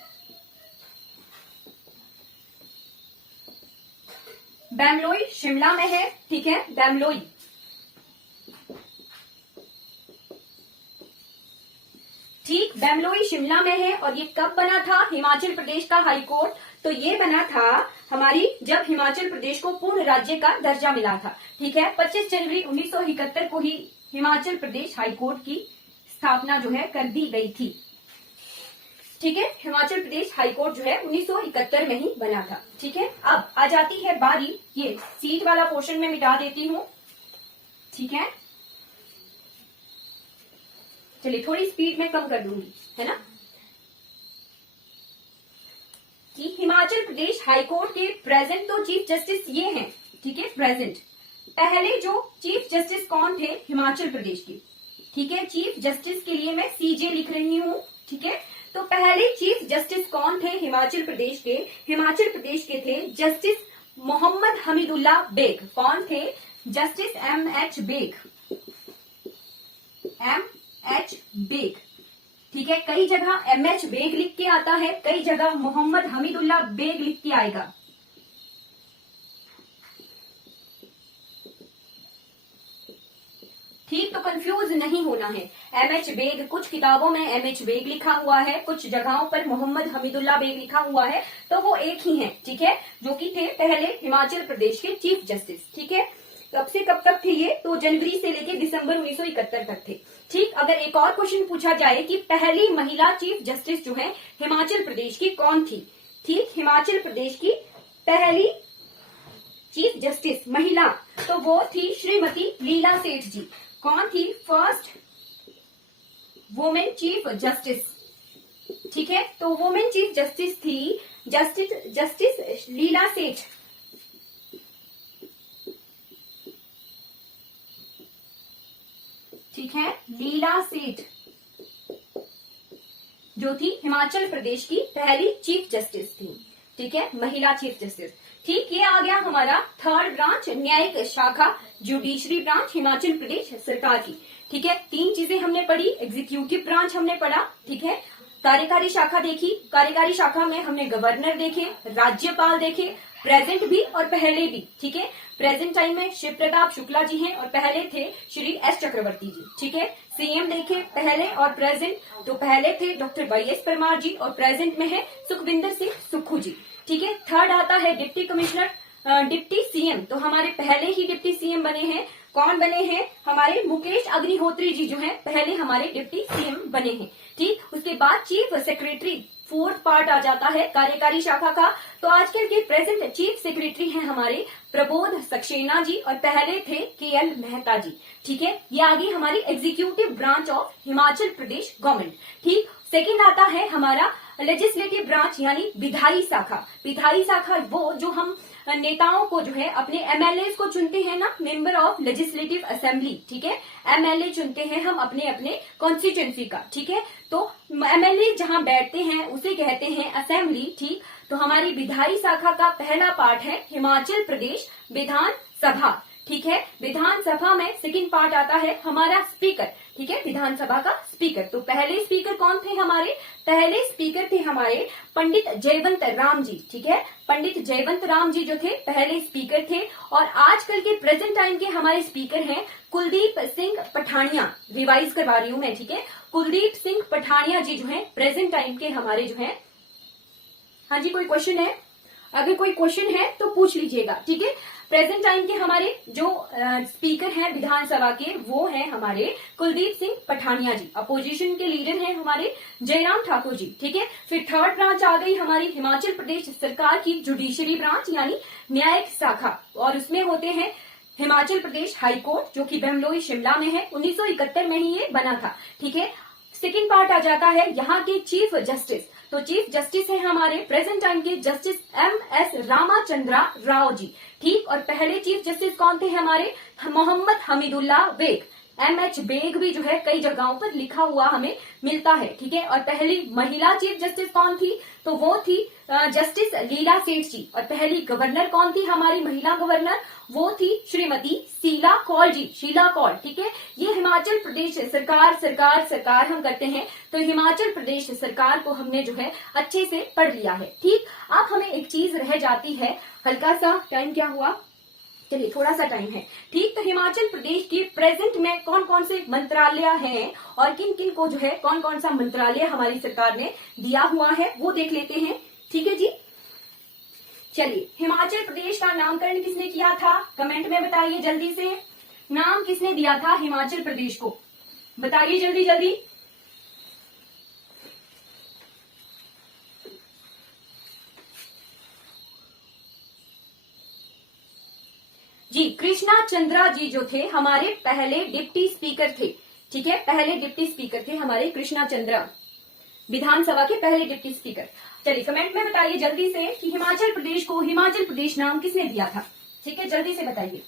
बैमलोई शिमला में है, ठीक है, बैमलोई, ठीक। बैमलोई शिमला में है। और ये कब बना था हिमाचल प्रदेश का हाईकोर्ट? तो ये बना था हमारी जब हिमाचल प्रदेश को पूर्ण राज्य का दर्जा मिला था, ठीक है। 25 जनवरी 1971 को ही हिमाचल प्रदेश हाईकोर्ट की स्थापना जो है कर दी गई थी, ठीक है। हिमाचल प्रदेश हाईकोर्ट जो है 1971 में ही बना था, ठीक है। अब आ जाती है बारी, ये सीट वाला पोर्शन में मिटा देती हूँ, ठीक है। चलिए थोड़ी स्पीड में कम कर दूंगी, है ना। कि हिमाचल प्रदेश हाईकोर्ट के प्रेजेंट तो चीफ जस्टिस ये हैं, ठीक है, प्रेजेंट। पहले जो चीफ जस्टिस कौन थे हिमाचल प्रदेश के, ठीक है, चीफ जस्टिस के लिए मैं सीजे लिख रही हूँ, ठीक है। तो पहले चीफ जस्टिस कौन थे हिमाचल प्रदेश के? हिमाचल प्रदेश के थे जस्टिस मोहम्मद हमीदुल्ला बेग। कौन थे? Justice M.H. Bag, M.H. Bag, ठीक है। कई जगह M.H. बेग लिख के आता है, कई जगह मोहम्मद हमीदुल्ला बेग लिख के आएगा। ठीक, तो कंफ्यूज नहीं होना है। M.H. बेग, कुछ किताबों में M.H. बेग लिखा हुआ है, कुछ जगहों पर मोहम्मद हमीदुल्ला बेग लिखा हुआ है, तो वो एक ही है, ठीक है, जो कि थे पहले हिमाचल प्रदेश के चीफ जस्टिस, ठीक है। कब से कब तक थे ये? तो जनवरी से लेकर दिसंबर 1971 तक थे, ठीक। अगर एक और क्वेश्चन पूछा जाए कि पहली महिला चीफ जस्टिस जो है हिमाचल प्रदेश की कौन थी, ठीक, हिमाचल प्रदेश की पहली चीफ जस्टिस महिला, तो वो थी श्रीमती लीला सेठ जी। कौन थी? फर्स्ट वुमेन चीफ जस्टिस, ठीक है। तो वुमेन चीफ जस्टिस थी जस्टिस लीला सेठ, ठीक है, लीला सेठ जो थी हिमाचल प्रदेश की पहली चीफ जस्टिस थी, ठीक है, महिला चीफ जस्टिस, ठीक। ये आ गया हमारा थर्ड ब्रांच, न्यायिक शाखा, जुडिशरी ब्रांच हिमाचल प्रदेश सरकार की, ठीक है। तीन चीजें हमने पढ़ी, एग्जीक्यूटिव ब्रांच हमने पढ़ा, ठीक है, कार्यकारी शाखा देखी, कार्यकारी शाखा में हमने गवर्नर देखे, राज्यपाल देखे, प्रेजेंट भी और पहले भी, ठीक है। प्रेजेंट टाइम में शिव प्रताप शुक्ला जी हैं और पहले थे श्री S. चक्रवर्ती जी, ठीक है। सीएम देखे पहले और प्रेजेंट, तो पहले थे डॉक्टर Y.S. परमार जी और प्रेजेंट में है सुखविंदर सिंह सुक्खू जी, ठीक है। थर्ड आता है डिप्टी कमिश्नर, डिप्टी सीएम, तो हमारे पहले ही डिप्टी सीएम बने हैं, कौन बने हैं? हमारे मुकेश अग्निहोत्री जी जो हैं पहले हमारे डिप्टी सीएम बने हैं, ठीक। उसके बाद चीफ सेक्रेटरी, फोर्थ पार्ट आ जाता है कार्यकारी शाखा का, तो आजकल के प्रेजेंट चीफ सेक्रेटरी हैं हमारे प्रबोध सक्सेना जी और पहले थे KL मेहता जी, ठीक है। ये आ गई हमारी executive branch of Himachal Pradesh government, ठीक। सेकेंड आता है हमारा लेजिस्लेटिव ब्रांच यानी विधायी शाखा। विधायी शाखा वो जो हम नेताओं को जो है अपने MLAs को चुनते हैं ना, मेंबर ऑफ लेजिस्लेटिव असेंबली, ठीक है, MLA चुनते हैं हम अपने अपने कॉन्स्टिट्यूएंसी का, ठीक है। तो MLA जहां बैठते हैं उसे कहते हैं असेंबली, ठीक। तो हमारी विधायी शाखा का पहला पार्ट है हिमाचल प्रदेश विधान सभा, ठीक है। विधानसभा में सेकंड पार्ट आता है हमारा स्पीकर, ठीक है, विधानसभा का स्पीकर। तो पहले स्पीकर कौन थे हमारे? पहले स्पीकर थे हमारे पंडित जयवंत राम जी, ठीक है। पंडित जयवंत राम जी जो थे पहले स्पीकर थे और आजकल के प्रेजेंट टाइम के हमारे स्पीकर हैं कुलदीप सिंह पठानिया। रिवाइज करवा रही हूं मैं, ठीक है। कुलदीप सिंह पठानिया जी जो है प्रेजेंट टाइम के हमारे जो है। हाँ जी, कोई क्वेश्चन है? अगर कोई क्वेश्चन है तो पूछ लीजिएगा, ठीक है। प्रेजेंट टाइम के हमारे जो स्पीकर हैं विधानसभा के वो हैं हमारे कुलदीप सिंह पठानिया जी। अपोजिशन के लीडर हैं हमारे जयराम ठाकुर जी, ठीक है। फिर थर्ड ब्रांच आ गई हमारी हिमाचल प्रदेश सरकार की जुडिशरी ब्रांच यानी न्यायिक शाखा, और उसमें होते हैं हिमाचल प्रदेश हाई कोर्ट जो कि बहमलोई शिमला में है, 1971 में ही ये बना था, ठीक है। सेकेंड पार्ट आ जाता है यहाँ के चीफ जस्टिस। तो चीफ जस्टिस है हमारे प्रेजेंट टाइम के जस्टिस M.S. रामाचंद्रा राव जी, ठीक। और पहले चीफ जस्टिस कौन थे हमारे? Mohammad Hamidullah bag. M.H. Bag भी जो है कई जगहों पर लिखा हुआ हमें मिलता है, ठीक है। और पहली महिला चीफ जस्टिस कौन थी? तो वो थी जस्टिस लीला सेठ जी। और पहली गवर्नर कौन थी हमारी महिला गवर्नर? वो थी श्रीमती शीला कौल जी, शीला कौल, ठीक है। ये हिमाचल प्रदेश सरकार सरकार सरकार हम करते हैं, तो हिमाचल प्रदेश सरकार को हमने जो है अच्छे से पढ़ लिया है, ठीक। अब हमें एक चीज रह जाती है, हल्का सा टाइम क्या हुआ, चलिए थोड़ा सा टाइम है, ठीक। तो हिमाचल प्रदेश की प्रेजेंट में कौन कौन से मंत्रालय हैं और किन किन को जो है कौन कौन सा मंत्रालय हमारी सरकार ने दिया हुआ है वो देख लेते हैं, ठीक है जी। चलिए, हिमाचल प्रदेश का नामकरण किसने किया था? कमेंट में बताइए जल्दी से, नाम किसने दिया था हिमाचल प्रदेश को? बताइए जल्दी जल्दी। जी, कृष्णा चंद्रा जी जो थे हमारे पहले डिप्टी स्पीकर थे, ठीक है, पहले डिप्टी स्पीकर थे हमारे कृष्णा चंद्रा, विधानसभा के पहले डिप्टी स्पीकर। चलिए कमेंट में बताइए जल्दी से कि हिमाचल प्रदेश को हिमाचल प्रदेश नाम किसने दिया था। ठीक है, जल्दी से बताइए।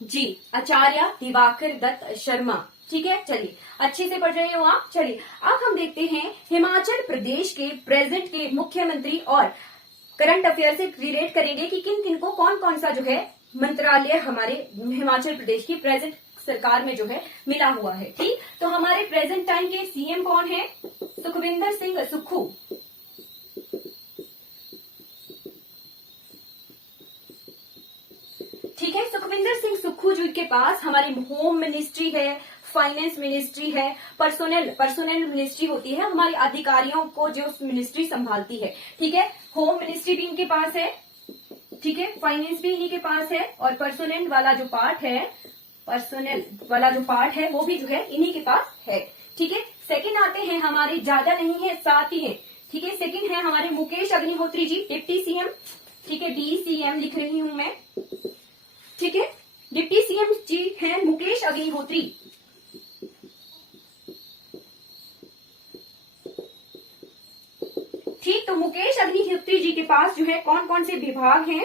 जी, आचार्य दिवाकर दत्त शर्मा। ठीक है, चलिए अच्छे से पढ़ रहे हो आप। चलिए अब हम देखते हैं हिमाचल प्रदेश के प्रेजेंट के मुख्यमंत्री और करंट अफेयर से रिलेट करेंगे कि किन किन को कौन कौन सा जो है मंत्रालय हमारे हिमाचल प्रदेश की प्रेजेंट सरकार में जो है मिला हुआ है। ठीक, तो हमारे प्रेजेंट टाइम के सीएम कौन है? सुखविंदर सिंह सुक्खू। ठीक है, सुखविंदर सिंह सुक्खू जी के पास हमारी होम मिनिस्ट्री है, फाइनेंस मिनिस्ट्री है, पर्सोनल मिनिस्ट्री होती है, हमारे अधिकारियों को जो मिनिस्ट्री संभालती है। ठीक है, होम मिनिस्ट्री भी इनके पास है, ठीक है, फाइनेंस भी इन्हीं के पास है, और पर्सोनल वाला जो पार्ट है वो भी जो है इन्हीं के पास है। ठीक है, सेकंड आते हैं हमारे, ज्यादा नहीं है, 7 ही है। ठीक है, सेकंड है हमारे मुकेश अग्निहोत्री जी, डिप्टी सीएम। ठीक है, DCM लिख रही हूं मैं। ठीक है, डिप्टी सीएम जी हैं मुकेश अग्निहोत्री। ठीक, तो मुकेश अग्निहोत्री जी के पास जो है कौन कौन से विभाग हैं?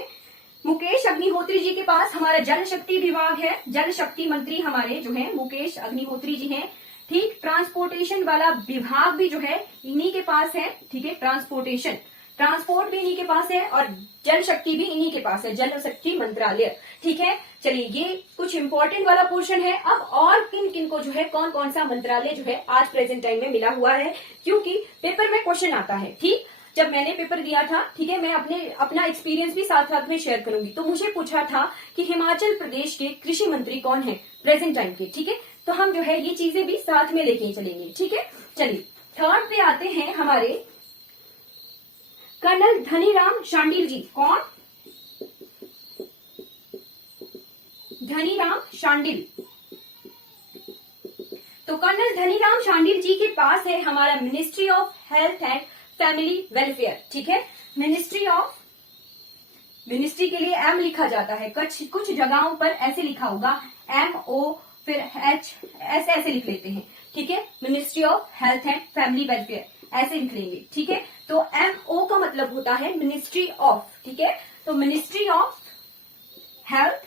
मुकेश अग्निहोत्री जी के पास हमारा जल शक्ति विभाग है, जल शक्ति मंत्री हमारे जो है मुकेश अग्निहोत्री जी हैं। ठीक, ट्रांसपोर्टेशन वाला विभाग भी जो है इन्हीं के पास है। ठीक है, ट्रांसपोर्ट भी इन्हीं के पास है, और जल शक्ति भी इन्हीं के पास है, जल शक्ति मंत्रालय। ठीक है, चलिए ये कुछ इंपॉर्टेंट वाला पोर्शन है। अब और किन किन को जो है कौन कौन सा मंत्रालय जो है आज प्रेजेंट टाइम में मिला हुआ है, क्योंकि पेपर में क्वेश्चन आता है। ठीक, जब मैंने पेपर दिया था, ठीक है, मैं अपना एक्सपीरियंस भी साथ साथ में शेयर करूंगी। तो मुझे पूछा था कि हिमाचल प्रदेश के कृषि मंत्री कौन है प्रेजेंट टाइम के। ठीक है, तो हम जो है ये चीजें भी साथ में लेके चलेंगे। ठीक है, चलिए थर्ड पे आते हैं हमारे कर्नल धनीराम शांडिल जी। कौन? धनीराम शांडिल। तो कर्नल धनीराम शांडिल जी के पास है हमारा ministry of health and family welfare. ठीक है, मिनिस्ट्री के लिए M लिखा जाता है, कुछ जगहों पर ऐसे लिखा होगा MO फिर H, ऐसे लिख लेते हैं। ठीक है, ministry of health and family welfare ऐसे लिख लेंगे। ठीक है, तो MO का मतलब होता है मिनिस्ट्री ऑफ। ठीक है, तो ministry of health,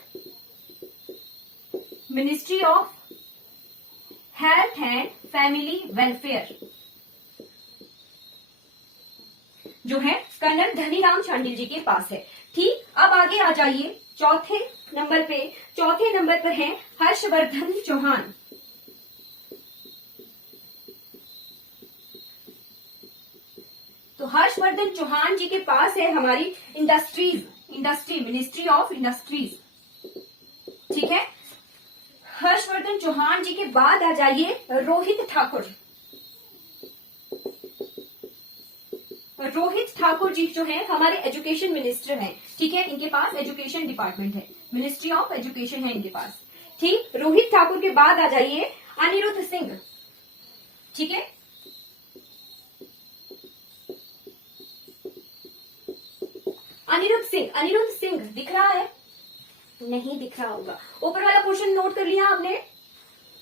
ministry of health and family welfare जो है कर्नल धनीराम शांडिल जी के पास है। ठीक, अब आगे आ जाइए चौथे नंबर पर है हर्षवर्धन चौहान। तो हर्षवर्धन चौहान जी के पास है हमारी इंडस्ट्री, मिनिस्ट्री ऑफ इंडस्ट्रीज। ठीक है, हर्षवर्धन चौहान जी के बाद आ जाइए रोहित ठाकुर जी जो है हमारे एजुकेशन मिनिस्टर हैं। ठीक है, इनके पास एजुकेशन डिपार्टमेंट है, मिनिस्ट्री ऑफ एजुकेशन है इनके पास। ठीक, रोहित ठाकुर के बाद आ जाइए अनिरुद्ध सिंह। ठीक है, अनिरुद्ध सिंह दिख रहा है? नहीं दिख रहा होगा। ऊपर वाला पोर्शन नोट कर लिया आपने?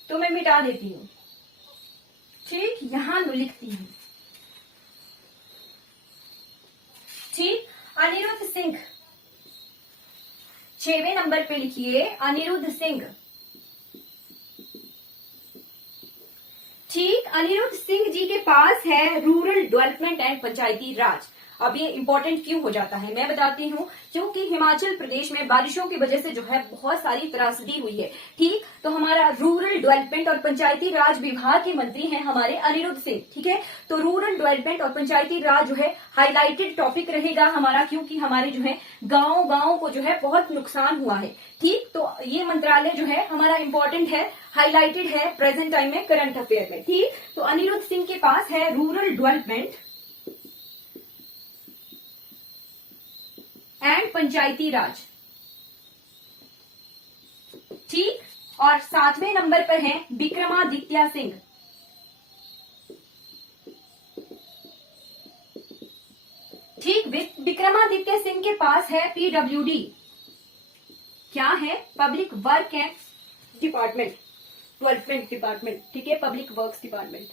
तो मैं मिटा देती हूँ। ठीक, यहां लिखती हूँ। ठीक, अनिरुद्ध सिंह 6वें नंबर पे लिखिए, अनिरुद्ध सिंह। ठीक, अनिरुद्ध सिंह जी के पास है रूरल डेवलपमेंट एंड पंचायती राज। अब ये इम्पोर्टेंट क्यों हो जाता है मैं बताती हूँ, क्योंकि हिमाचल प्रदेश में बारिशों की वजह से जो है बहुत सारी त्रासदी हुई है। ठीक, तो हमारा रूरल डेवलपमेंट और पंचायती राज विभाग के मंत्री हैं हमारे अनिरुद्ध सिंह। ठीक है, तो रूरल डेवलपमेंट और पंचायती राज जो है हाईलाइटेड टॉपिक रहेगा हमारा, क्योंकि हमारे जो है गाँव को जो है बहुत नुकसान हुआ है। ठीक, तो ये मंत्रालय जो है हमारा इम्पोर्टेंट है, हाईलाइटेड है प्रेजेंट टाइम में, करंट अफेयर में। ठीक, तो अनिरुद्ध सिंह के पास है रूरल डेवलपमेंट एंड पंचायती राज। ठीक, और 7वें नंबर पर है विक्रमादित्य सिंह। ठीक, विक्रमादित्य सिंह के पास है पीडब्ल्यूडी। क्या है? Public work and department, development department. ठीक है, पब्लिक वर्क्स डिपार्टमेंट।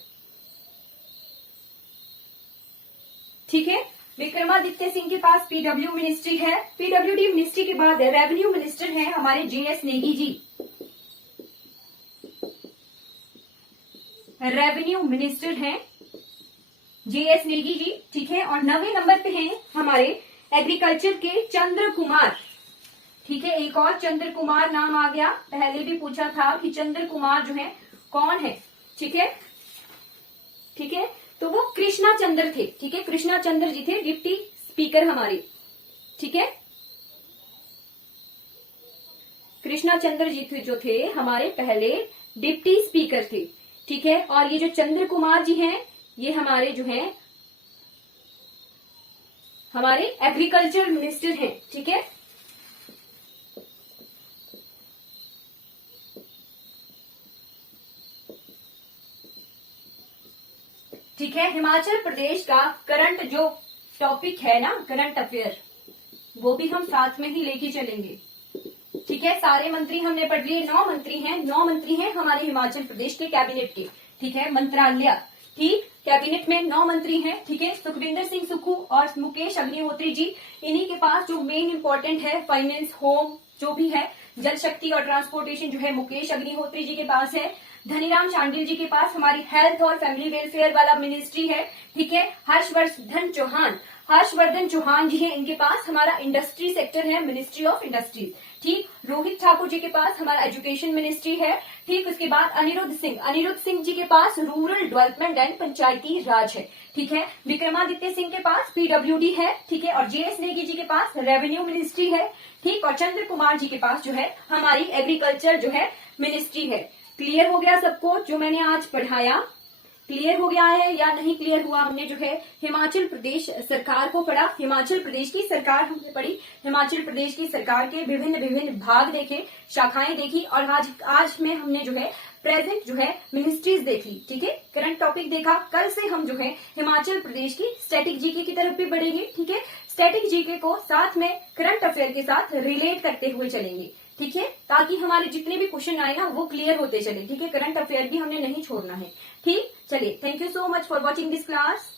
ठीक है, विक्रमादित्य सिंह के पास पीडब्ल्यू मिनिस्ट्री है। पीडब्ल्यूडी मिनिस्ट्री के बाद रेवेन्यू मिनिस्टर है हमारे JS Negi ji. Revenue minister हैं जेएस नेगी जी। ठीक है, और 9वें नंबर पे हैं हमारे एग्रीकल्चर के चंद्र कुमार। ठीक है, एक और चंद्र कुमार नाम आ गया, पहले भी पूछा था कि चंद्र कुमार जो है कौन है। ठीक है, ठीक है, तो वो कृष्णा चंद्र थे। ठीक है, कृष्णा चंद्र जी थे डिप्टी स्पीकर हमारे। ठीक है, कृष्णा चंद्र जी थे जो थे हमारे पहले डिप्टी स्पीकर थे। ठीक है, और ये जो चंद्र कुमार जी हैं ये हमारे जो हैं हमारे एग्रीकल्चर मिनिस्टर हैं। ठीक है, ठीक है, हिमाचल प्रदेश का करंट जो टॉपिक है ना, करंट अफेयर, वो भी हम साथ में ही लेके चलेंगे। ठीक है, सारे मंत्री हमने पढ़ लिए, 9 मंत्री हैं, 9 मंत्री हैं हमारे हिमाचल प्रदेश के कैबिनेट के। ठीक है, मंत्रालय। ठीक, कैबिनेट में 9 मंत्री हैं। ठीक है, सुखविंदर सिंह सुक्खू और मुकेश अग्निहोत्री जी, इन्हीं के पास जो मेन इंपॉर्टेंट है फाइनेंस, होम जो भी है, जल शक्ति और ट्रांसपोर्टेशन जो है मुकेश अग्निहोत्री जी के पास है। धनीराम शांडिल जी के पास हमारी हेल्थ और फैमिली वेलफेयर वाला मिनिस्ट्री है। ठीक है, हर्षवर्धन चौहान जी हैं, इनके पास हमारा इंडस्ट्री सेक्टर है, मिनिस्ट्री ऑफ इंडस्ट्रीज। ठीक, रोहित ठाकुर जी के पास हमारा एजुकेशन मिनिस्ट्री है। ठीक, उसके बाद अनिरुद्ध सिंह जी के पास रूरल डेवलपमेंट एंड पंचायती राज है। ठीक है, विक्रमादित्य सिंह के पास पीडब्ल्यूडी है। ठीक है, और जेएस नेगी जी के पास रेवेन्यू मिनिस्ट्री है। ठीक, और चंद्र कुमार जी के पास जो है हमारी एग्रीकल्चर जो है मिनिस्ट्री है। क्लियर हो गया सबको जो मैंने आज पढ़ाया? क्लियर हो गया है या नहीं क्लियर हुआ? हमने जो है हिमाचल प्रदेश सरकार को पढ़ा, हिमाचल प्रदेश की सरकार हमने पढ़ी, हिमाचल प्रदेश की सरकार के विभिन्न भाग देखे, शाखाएं देखी, और आज में हमने जो है प्रेजेंट जो है मिनिस्ट्रीज देख ली। ठीक है, करंट टॉपिक देखा। कल से हम जो है हिमाचल प्रदेश की स्टैटिक जीके की तरफ भी बढ़ेंगे। ठीक है, स्टैटिक जीके को साथ में करंट अफेयर के साथ रिलेट करते हुए चलेंगे। ठीक है, ताकि हमारे जितने भी क्वेश्चन आए ना वो क्लियर होते चले। ठीक है, करंट अफेयर भी हमने नहीं छोड़ना है। ठीक, चलिए, thank you so much for watching this class.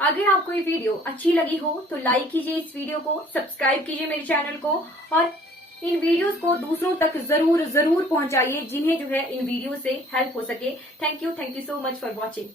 अगर आपको ये वीडियो अच्छी लगी हो तो लाइक कीजिए इस वीडियो को, सब्सक्राइब कीजिए मेरे चैनल को, और इन वीडियोस को दूसरों तक जरूर पहुंचाइए जिन्हें जो है इन वीडियो से हेल्प हो सके। Thank you so much for watching.